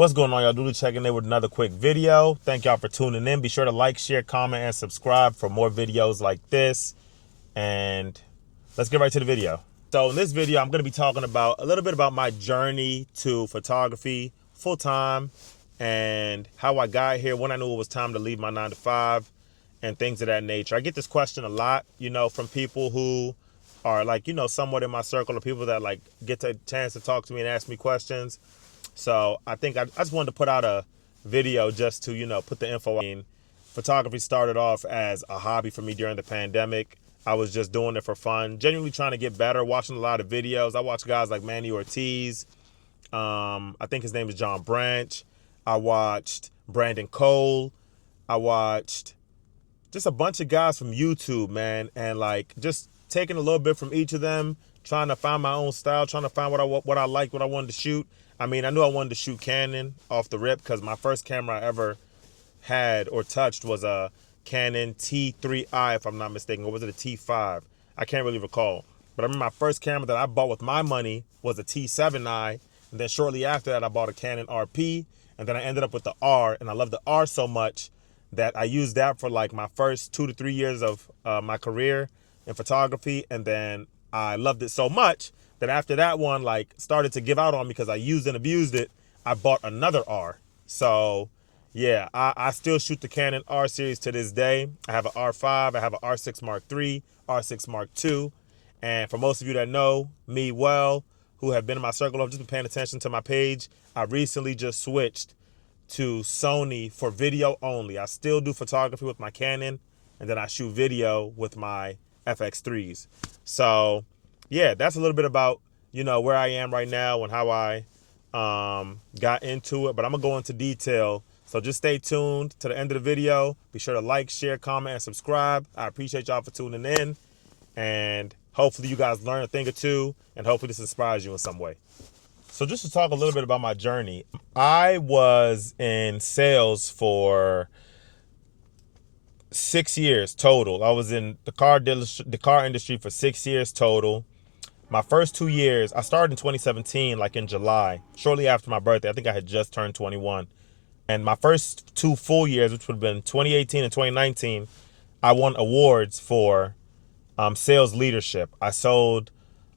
What's going on, y'all? Duly checking in with another quick video. Thank y'all for tuning in. Be sure to like, share, comment, and subscribe for more videos like this. And let's get right to the video. So in this video, I'm going to be talking about a little bit about my journey to photography full-time and how I got here, when I knew it was time to leave my 9-to-5 and things of that nature. I get this question a lot, from people who are somewhat in my circle, or people that get the chance to talk to me and ask me questions. So I think I just wanted to put out a video just to, put the info. Photography started off as a hobby for me during the pandemic. I was just doing it for fun, genuinely trying to get better, watching a lot of videos. I watched guys like Manny Ortiz. I think his name is John Branch. I watched Brandon Cole. I watched just a bunch of guys from YouTube, man, and just taking a little bit from each of them, trying to find my own style, trying to find what I liked, what I wanted to shoot. I mean, I knew I wanted to shoot Canon off the rip because my first camera I ever had or touched was a Canon T3i, if I'm not mistaken, or was it a T5? I can't really recall. But I remember my first camera that I bought with my money was a T7i, and then shortly after that I bought a Canon RP, and then I ended up with the R, and I love the R so much that I used that for my first 2 to 3 years of my career in photography, and then I loved it so much that after that one started to give out on me because I used and abused it, I bought another R. So yeah, I still shoot the Canon R series to this day. I have an R5, I have an R6 Mark III, R6 Mark II, and for most of you that know me well, who have been in my circle, have just been paying attention to my page, I recently just switched to Sony for video only. I still do photography with my Canon, and then I shoot video with my FX3s. So yeah, that's a little bit about, where I am right now and how I got into it. But I'm going to go into detail. So just stay tuned to the end of the video. Be sure to like, share, comment, and subscribe. I appreciate y'all for tuning in. And hopefully you guys learn a thing or two. And hopefully this inspires you in some way. So just to talk a little bit about my journey. I was in sales for 6 years total. I was in the car industry for 6 years total. My first 2 years, I started in 2017, in July, shortly after my birthday. I think I had just turned 21. And my first 2 full years, which would have been 2018 and 2019, I won awards for sales leadership. I sold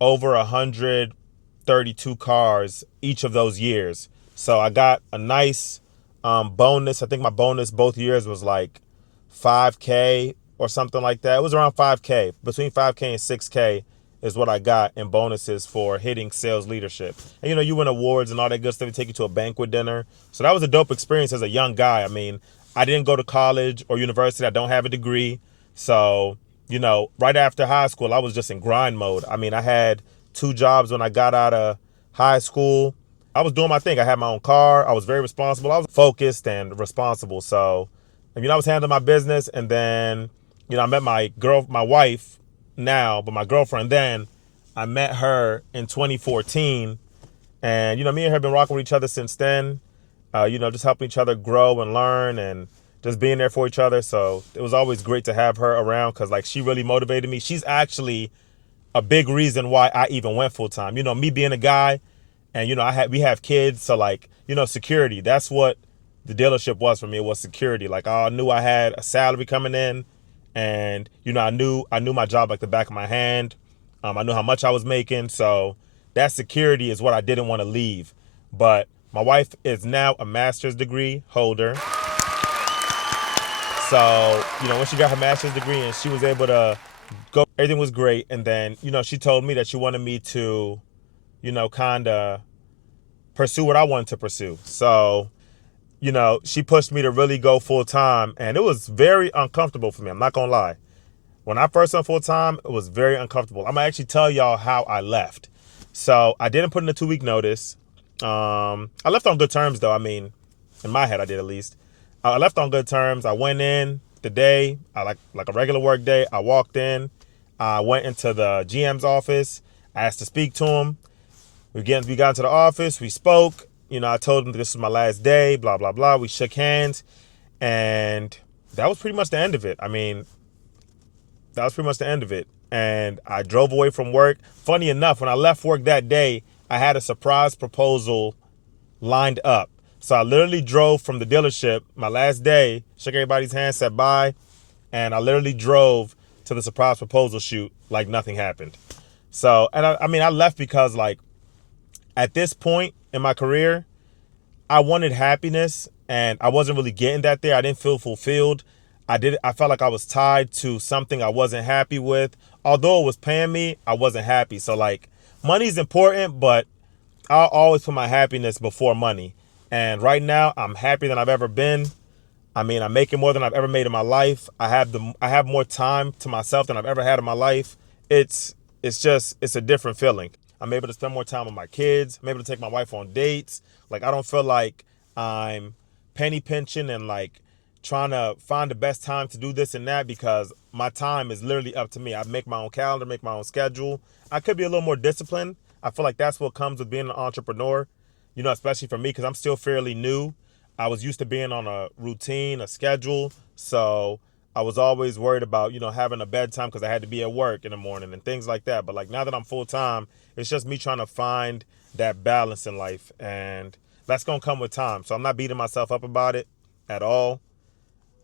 over 132 cars each of those years. So I got a nice bonus. I think my bonus both years was $5K or something like that. It was around $5K, between $5K and $6K is what I got in bonuses for hitting sales leadership. And you win awards and all that good stuff. They take you to a banquet dinner. So that was a dope experience as a young guy. I mean, I didn't go to college or university. I don't have a degree. So, right after high school, I was just in grind mode. I mean, I had 2 jobs when I got out of high school. I was doing my thing. I had my own car. I was very responsible. I was focused and responsible. So, I was handling my business, and then, I met my wife now, but my girlfriend then, I met her in 2014, and, me and her have been rocking with each other since then, just helping each other grow and learn and just being there for each other. So it was always great to have her around because, she really motivated me. She's actually a big reason why I even went full time. Me being a guy, and, we have kids, so security, that's what the dealership was for me. It was security. I knew I had a salary coming in, and I knew my job like the back of my hand. I knew how much I was making, so that security is what I didn't want to leave. But my wife is now a master's degree holder. So when she got her master's degree and she was able to go, everything was great. And then she told me that she wanted me to kind of pursue what I wanted to pursue. So she pushed me to really go full time, and it was very uncomfortable for me. I'm not going to lie. When I first went full time, it was very uncomfortable. I'm going to actually tell y'all how I left. So I didn't put in a 2-week notice. I left on good terms, though. I mean, in my head, I did at least. I left on good terms. I went in the day, like a regular work day. I walked in. I went into the GM's office. I asked to speak to him. We got into the office. We spoke. I told him this was my last day, blah, blah, blah. We shook hands, and that was pretty much the end of it. I mean, that was pretty much the end of it. And I drove away from work. Funny enough, when I left work that day, I had a surprise proposal lined up. So I literally drove from the dealership my last day, shook everybody's hand, said bye, and I literally drove to the surprise proposal shoot like nothing happened. So, and I mean, I left because like at this point in my career, I wanted happiness and I wasn't really getting that there. I didn't feel fulfilled. I felt like I was tied to something I wasn't happy with. Although it was paying me, I wasn't happy. So like money's important, but I'll always put my happiness before money. And right now, I'm happier than I've ever been. I mean, I'm making more than I've ever made in my life. I have more time to myself than I've ever had in my life. It's a different feeling. I'm able to spend more time with my kids. I'm able to take my wife on dates. Like I don't feel like I'm penny pinching and like trying to find the best time to do this and that because my time is literally up to me. I make my own calendar, make my own schedule. I could be a little more disciplined. I feel like that's what comes with being an entrepreneur, especially for me because I'm still fairly new. I was used to being on a routine, a schedule. So I was always worried about, having a bedtime because I had to be at work in the morning and things like that. But like now that I'm full time, it's just me trying to find that balance in life. And that's going to come with time. So I'm not beating myself up about it at all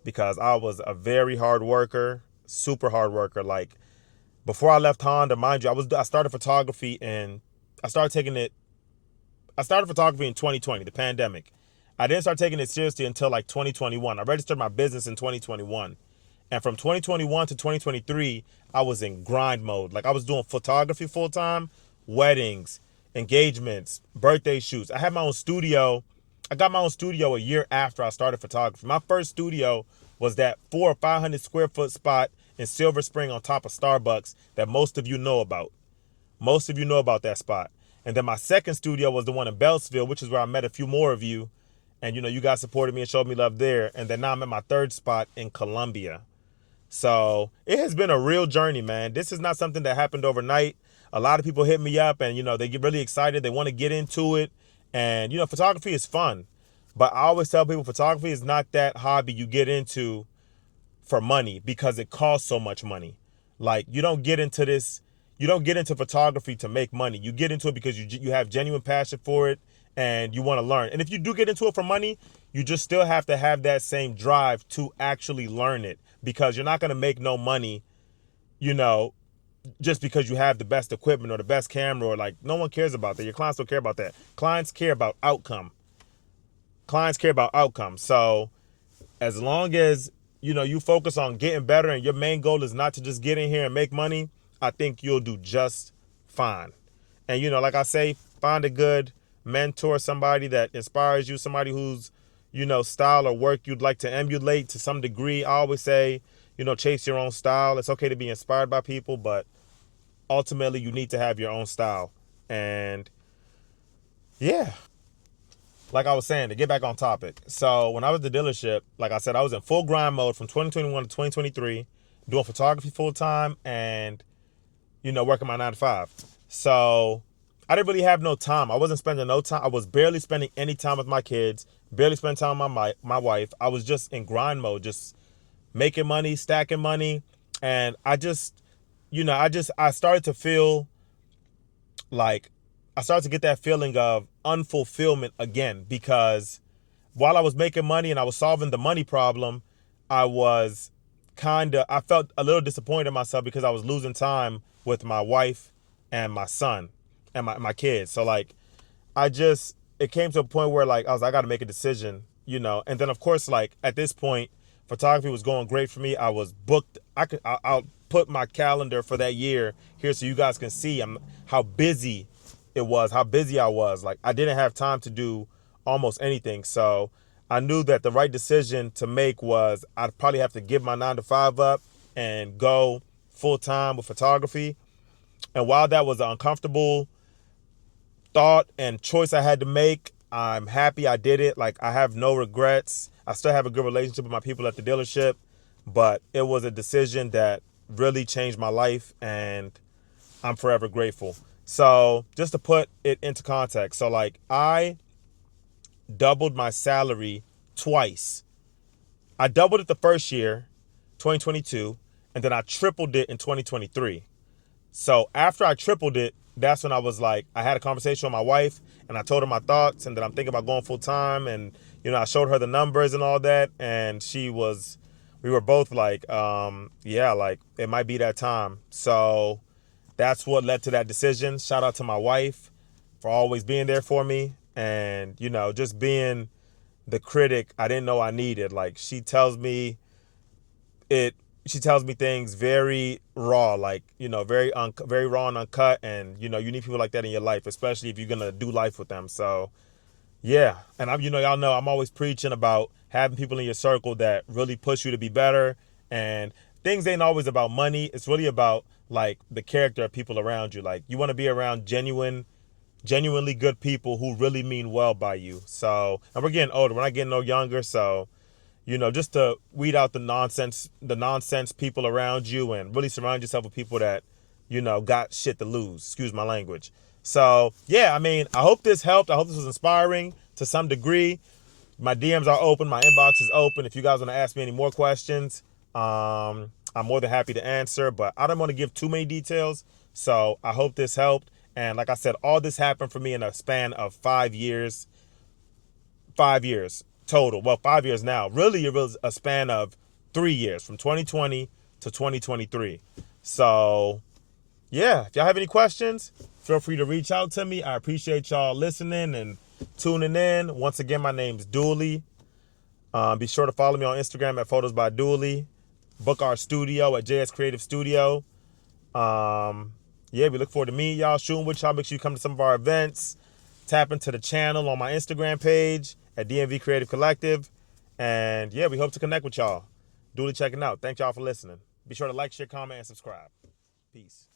because I was a very hard worker, super hard worker. Like before I left Honda, mind you, I started photography and I started taking it I started photography in 2020, the pandemic. I didn't start taking it seriously until like 2021. I registered my business in 2021. And from 2021 to 2023, I was in grind mode. Like I was doing photography full time, weddings, engagements, birthday shoots. I had my own studio. I got my own studio a year after I started photography. My first studio was that 400 or 500 square foot spot in Silver Spring on top of Starbucks that most of you know about. Most of you know about that spot. And then my second studio was the one in Beltsville, which is where I met a few more of you. And you guys supported me and showed me love there. And then now I'm at my third spot in Columbia. So it has been a real journey, man. This is not something that happened overnight. A lot of people hit me up and, they get really excited. They want to get into it. And, photography is fun. But I always tell people photography is not that hobby you get into for money because it costs so much money. Like you don't get into photography to make money. You get into it because you have genuine passion for it and you want to learn. And if you do get into it for money, you just still have to have that same drive to actually learn it because you're not going to make no money, just because you have the best equipment or the best camera or like no one cares about that. Your clients don't care about that. Clients care about outcome. So as long as you focus on getting better and your main goal is not to just get in here and make money, I think you'll do just fine. And like I say, find a good mentor, somebody that inspires you, somebody whose style or work you'd like to emulate to some degree. I always say, chase your own style. It's okay to be inspired by people, but ultimately you need to have your own style. And yeah, like I was saying, to get back on topic. So when I was at the dealership, like I said, I was in full grind mode from 2021 to 2023, doing photography full time and, working my 9 to 5. So I didn't really have no time. I wasn't spending no time. I was barely spending any time with my kids, barely spending time with my wife. I was just in grind mode, just making money, stacking money. And I started to feel like I started to get that feeling of unfulfillment again because while I was making money and I was solving the money problem, I felt a little disappointed in myself because I was losing time with my wife and my son and my kids. So like, it came to a point where like, I got to make a decision, and then of course, like at this point, photography was going great for me. I was booked. I'll put my calendar for that year here so you guys can see how busy it was, how busy I was. Like I didn't have time to do almost anything. So I knew that the right decision to make was I'd probably have to give my 9 to 5 up and go full time with photography. And while that was an uncomfortable thought and choice I had to make, I'm happy I did it. Like I have no regrets. I still have a good relationship with my people at the dealership, but it was a decision that really changed my life and I'm forever grateful. So just to put it into context, so like I doubled my salary twice. I doubled it the first year, 2022, and then I tripled it in 2023. So after I tripled it, that's when I was like, I had a conversation with my wife, and I told her my thoughts, and that I'm thinking about going full time, and I showed her the numbers and all that, and we were both like, yeah, like it might be that time. So that's what led to that decision. Shout out to my wife for always being there for me, and just being the critic I didn't know I needed. Like it she tells me things very raw, like very raw and uncut, and you need people like that in your life, especially if you're gonna do life with them. So yeah, and I'm y'all know I'm always preaching about having people in your circle that really push you to be better, and things ain't always about money. It's really about like the character of people around you. Like you want to be around genuinely good people who really mean well by you. So, and we're getting older, we're not getting no younger, so just to weed out the nonsense people around you, and really surround yourself with people that, got shit to lose. Excuse my language. So, yeah, I mean, I hope this helped. I hope this was inspiring to some degree. My DMs are open. My inbox is open. If you guys want to ask me any more questions, I'm more than happy to answer, but I don't want to give too many details. So I hope this helped. And like I said, all this happened for me in a span of 5 years. 5 years total. Well, 5 years now. Really, it was a span of 3 years, from 2020 to 2023. So, yeah, if y'all have any questions, feel free to reach out to me. I appreciate y'all listening and tuning in. Once again, my name's Dooley. Be sure to follow me on Instagram at Photos by Dooley. Book our studio at JS Creative Studio. Yeah, we look forward to meeting y'all, shooting with y'all. Make sure you come to some of our events. Tap into the channel on my Instagram page at DMV Creative Collective. And yeah, we hope to connect with y'all. Dooley checking out. Thank y'all for listening. Be sure to like, share, comment, and subscribe. Peace.